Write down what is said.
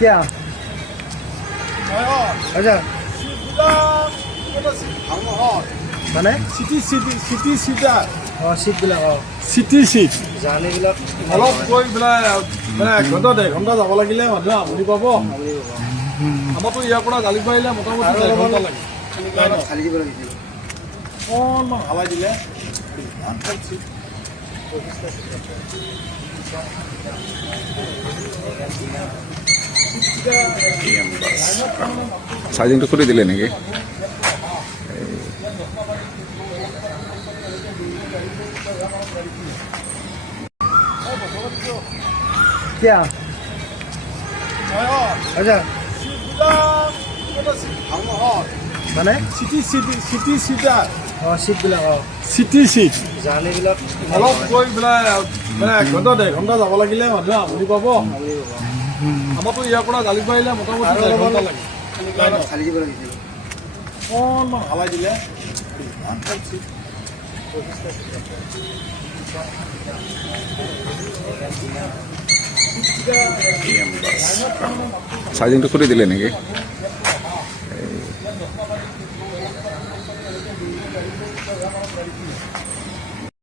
क्या अच्छा মানে চিটি চিটাৰ চিটবিলাক চিটি চিট জাৰ্ণিবিলাক অলপ গৈ পেলাই মানে 1 ঘণ্টা 1.5 ঘণ্টা যাব লাগিলে মানুহে আমনি পাব। আমাৰতো ইয়াৰ পৰা জালুকবাৰীলৈ মোটামুটি 1 ঘণ্টা লাগে। খালি দিব লাগিছিল অকণমান হালাই দিলে চাৰ্জিংটো খুলি দিলে নেকি? क्या अच्छा মানে চিটি চিটাৰ চিটবিলাক চিটি চিট জাৰ্ণিবিলাক অলপ গৈ পেলাই মানে 1 ঘণ্টা 1.5 ঘণ্টা যাব লাগিলে মানুহে আমনি পাব। আমাৰতো ইয়াৰ পৰা জালুকবাৰীলৈ মোটামুটি 1 ঘণ্টা লাগে। খালি দিব লাগিছিল অকণমান হালাই দিলে চাৰ্জিংটো খুলি দিলে নেকি?